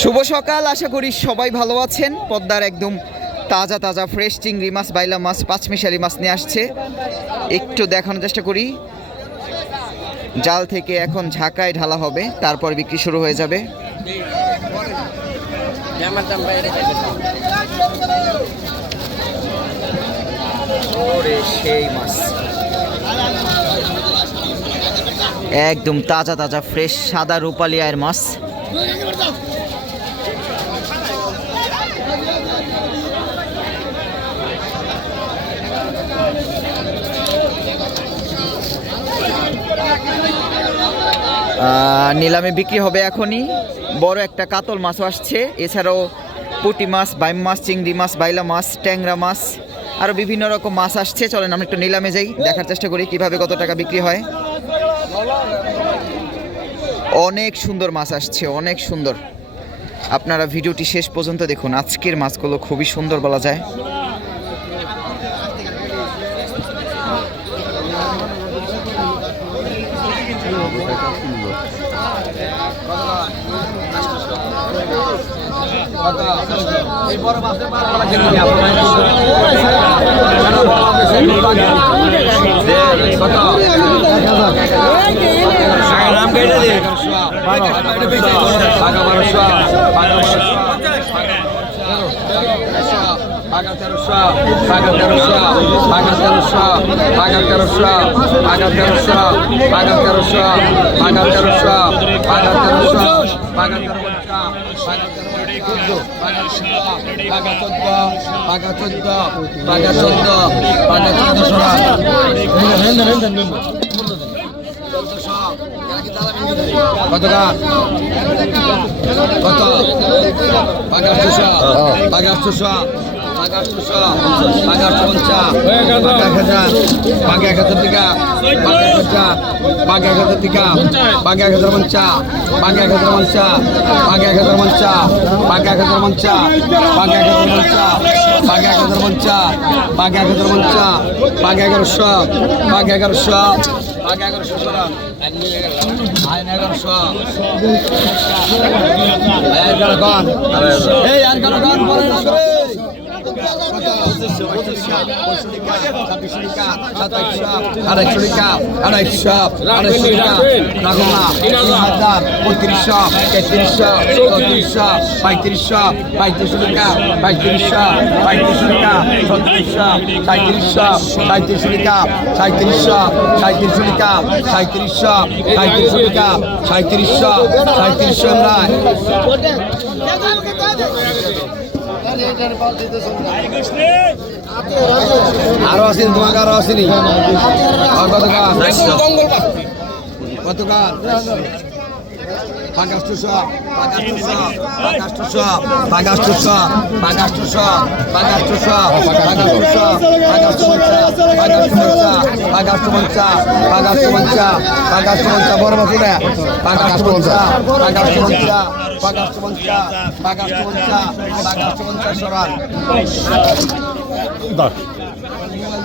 শুভ সকাল, আশা করি সবাই ভালো আছেন। পদ্মার একদম তাজা তাজা ফ্রেশ চিংড়ি মাছ, বাইলা মাছ, পাঁচমিশালি মাছ নিয়ে আসছে। একটু দেখানোর চেষ্টা করি। জাল থেকে এখন ঝাঁকায় ঢালা হবে, তারপর বিক্রি শুরু হয়ে যাবে। মাছ একদম তাজা তাজা ফ্রেশ সাদা রূপালি আয়ের মাছ। নিলামে বিক্রি হবে এখনই। বড় একটা কাতল মাছও আসছে। এছাড়াও পুঁটি মাছ, বাইম মাছ, চিংড়ি মাছ, বাইলা মাছ, ট্যাংরা মাছ আরও বিভিন্ন রকম মাছ আসছে। চলেন আমরা একটু নিলামে যাই, দেখার চেষ্টা করি কীভাবে কত টাকা বিক্রি হয়। অনেক সুন্দর মাছ আসছে, অনেক সুন্দর। আপনারা ভিডিওটি শেষ পর্যন্ত দেখুন, আজকের মাছগুলো খুবই সুন্দর বলা যায়। পাগা তেরোশো পাগা তেরোশো পাগা তেরোশো পাগা তেরোশো পাগা তেরোশো পাগা তেরোশো পাগা তেরোশো পাগা তেরোশো পাগা তেরোশো পাগা চোদ্দ পাগা চোদ্দ পাগা চোদ্দ পাগা চোদ্দ সরা কত কত পাঁচশো পাঁচ এক হাজার টিকা পাঁচ এক হাজার টিকা পাঁচ এক হাজার মঞ্চা পাঁচ এক হাজার মঞ্চা পাঁচ এক হাজার মঞ্চা পাঁচ এক হাজার মঞ্চা পাঁচ এক হাজার মঞ্চা পাঁচ এক হাজার মঞ্চা পাঁচ এক হাজার মঞ্চা পাঁচ এগারোশো পাঁচ এগারোশো পাঁচ এগারোশো এই আর কারও গান পরে না গান গান পরে না করে আড়াইশো আড়াইশো রাখো না তিন হাজার পঁয়ত্রিশশো তেত্রিশশো চৌত্রিশশো পঁয়ত্রিশশো পঁয়ত্রিশশো টাকা পঁয়ত্রিশশো পঁয়ত্রিশশো টাকা ছত্রিশশো সাঁত্রিশশো সাঁত্রিশশো টাকা সাঁত্রিশশো সাঁত্রিশশো টাকা সাঁত্রিশশো সাঁত্রিশশো টাকা সাঁত্রিশশো সাঁত্রিশশো আমরা আরও আসেন তোমাকে আরও আসেনি আর কতকাল? গান কত গান পাগাস্টুসা পাগাস্টুসা পাগাস্টুসা পাগাস্টুসা পাগাস্টুসা পাগাস্টুসা পাগাস্টুসা পাগাস্টুমঞ্চা পাগাস্টুমঞ্চা পাগাস্টুমঞ্চা পাগাস্টুমঞ্চা পাগাস্টুমঞ্চা বড় বাসুরা পাগাস্টুমঞ্চা পাগাস্টুমঞ্চা পাগাস্টুমঞ্চা পাগাস্টুমঞ্চা পাগাস্টুমঞ্চা সরান কত গান পনেরোশো টাকা এটা কেড়েনি পনেরোশো টাকা ষোলোশো টাকা সতেরোশো সতেরোশো সতেরোশো টাকা সতেরোশো আঠারোশো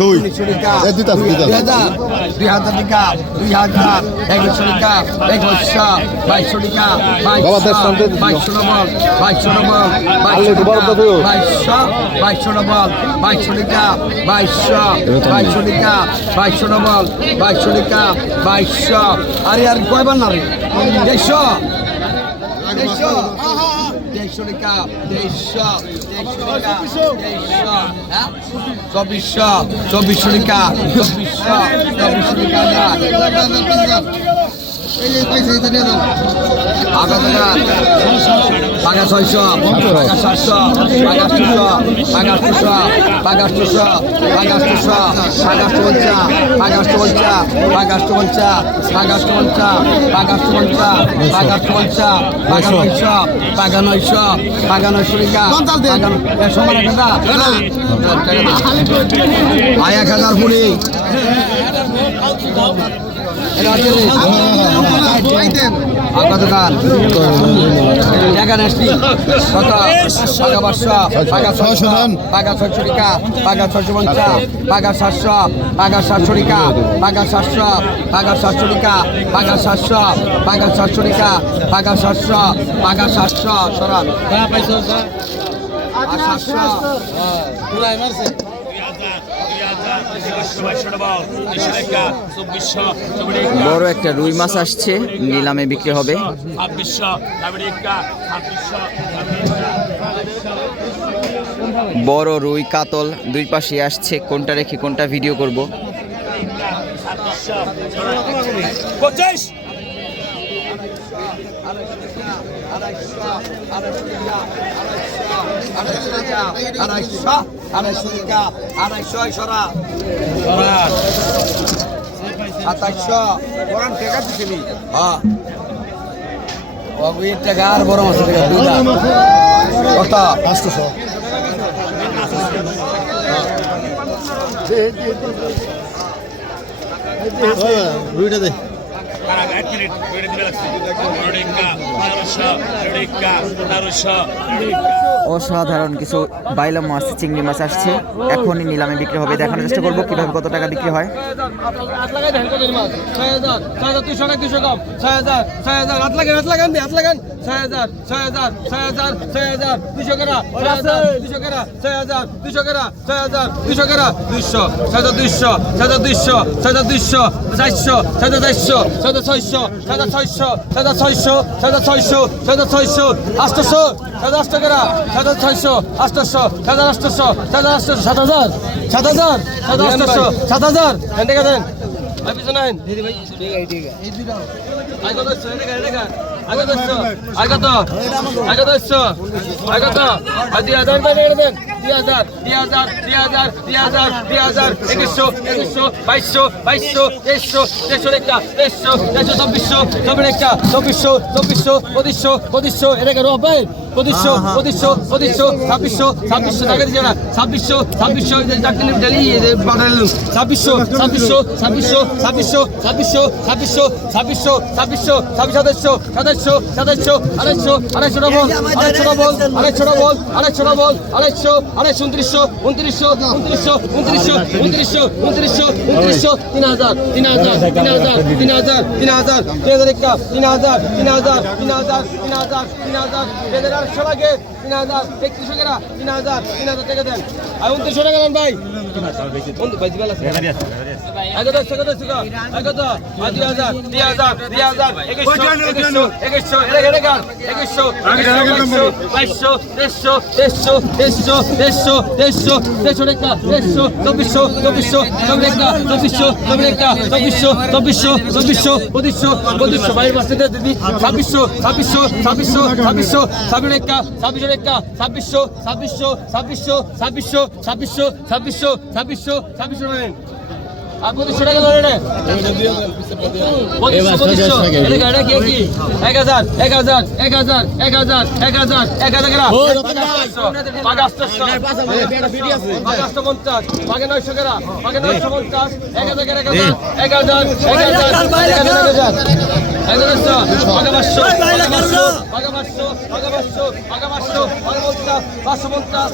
দুই। দুই হাজার টাকা দুই হাজার একুশশো টাকা একুশশো বাইশশো টাকা বাইশশো ডবল বাইশশো ডবল। বাইশশো বাইশশো ডবল বাইশশো টাকা বাইশশো বাইশশো টাকা বাইশশো ডবল বাইশশো টাকা বাইশশো আরে আর কয়বার না রে দেড়শো দেড়শো দেড়শো টাকা দেড়শো দেড়শো টাকা দেড়শো হ্যাঁ? চব্বিশশো চব্বিশশো টাকা চব্বিশশো চব্বিশশো টাকা টাকা ছয়শো টাকা সাতশো টাকা দুশো টাকা দুশো টাকা দুশো টাকা দুশো টাকা চলছা টাকা চলছা টাকা চলছা টাকা চলছা টাকা চলছা টাকা চলছা টাকা নয়শো টাকা নয়শো টাকা নয়শো টাকা সমান এক হাজার কুড়ি কত দান টাকা নাসি কত টাকা পাঁচশো টাকা ছয়শো দান টাকা ছয়শো টাকা টাকা ছয়শো পঞ্চাশ টাকা সাতশো টাকা সাতশো টাকা টাকা সাতশো টাকা সাতশো টাকা টাকা সাতশো টাকা সাতশো টাকা টাকা সাতশো টাকা সাতশো। সরান। সাতশো। বড় একটা রুই মাছ আসছে, নিলামে বিক্রি হবে। বড় রুই কাতল দুই পাশে আসছে, কোনটা রেখে কোনটা ভিডিও করব। পঁচিশ! আড়াইশো! আড়াইশো! টাকা আড়াইশো সরা। সাতাইশো কোরআন টাকা দিছিলি। হ্যাঁ। এর টাকা আর বড় মাছের টাকা দুইটা। কত? পাঁচশো। রুইটা দে। অসাধারণ কিছু বাইলা মাছ চিংড়ি মাছ আসছে। এখনই নিলামে বিক্রি হবে। দেখানোর চেষ্টা করব কীভাবে কত টাকা বিক্রি হয়। ছয় হাজার ছয় হাজার দুশো টাকা দুশো কম। ছয় হাজার ছয় হাজার। হাত লাগান হাত লাগান হাত লাগান। ছয় হাজার ছয় হাজার ছয় হাজার ছয় হাজার দুশো করা ছয় হাজার দুশো করা ছয় হাজার দুশো করা ছয় হাজার দুশো করা দুইশো ছয় দুইশো ছয় দুইশো ছয় দুইশো চারশো ছয় চারশো ছয় ছয়শো ছয় ছয়শো ছয় ছয়শো ছয় ছয়শো ছয় ছয়শো আটশোশো ছয় আটশো করা ছয় ছয়শো আটশোশো ছয় আটশোশো ছয় আটশোশো সাত হাজার সাত হাজার সাত আটশোশো সাত হাজার হ্যাঁ ঠিক আছে ভাই পিছনে ঠিক আছে ঠিক আছে আগত আগত আগত দুই হাজার দেন দুই হাজার দুই হাজার দুই হাজার দুই হাজার দুই হাজার একুশশো একুশশো বাইশশো বাইশশো তেইশশো তেইশশো একটা তেইশশো তেইশশো চব্বিশশো চব্বিশ একটা চব্বিশশো চব্বিশশো পঁচিশশো পঁচিশশো এটাকে রবে পঁচিশশো পঁচিশশো পঁচিশশো ছাব্বিশশো ছাব্বিশশো টাকা দিচ্ছে না ছাব্বিশশো ছাব্বিশশো চাকরি ডেলি পাঠালাম ছাব্বিশশো ছাব্বিশশো ছাব্বিশশো ছাব্বিশশো ছাব্বিশশো ছাব্বিশশো ছাব্বিশশো ছাব্বিশশো ছাব্বিশ সাতাশশো সাতাশশো সাতাশশো আড়াইশো আড়াইশো ডবল আড়াইশো ডবল আড়াইশো ডবল আড়াইশো ডবল আড়াইশো আড়াইশো উনত্রিশশো উনত্রিশশো উনত্রিশশো উনত্রিশশো উনত্রিশশো উনত্রিশশো উনত্রিশশো তিন হাজার তিন হাজার তিন হাজার তিন হাজার তিন হাজার তিন হাজার একটা তিন হাজার তিন হাজার তিন হাজার তিন হাজার তিন হাজার তিন হাজার হাজার সবাইকে তিন হাজার এক কৃষকেরা তিন হাজার তিন হাজার টাকা দেন। আর উনত্রিশশো টাকা দেন ভাই। ছাব্বিশশো ছাব্বিশশো ছাব্বিশ রেখা ছাব্বিশ রেখা ছাব্বিশশো ছাব্বিশশো ছাব্বিশশো ছাব্বিশশো ছাব্বিশশো ছাব্বিশশো ছাব্বিশশো ছাব্বিশশো পাঁচশো পঞ্চাশ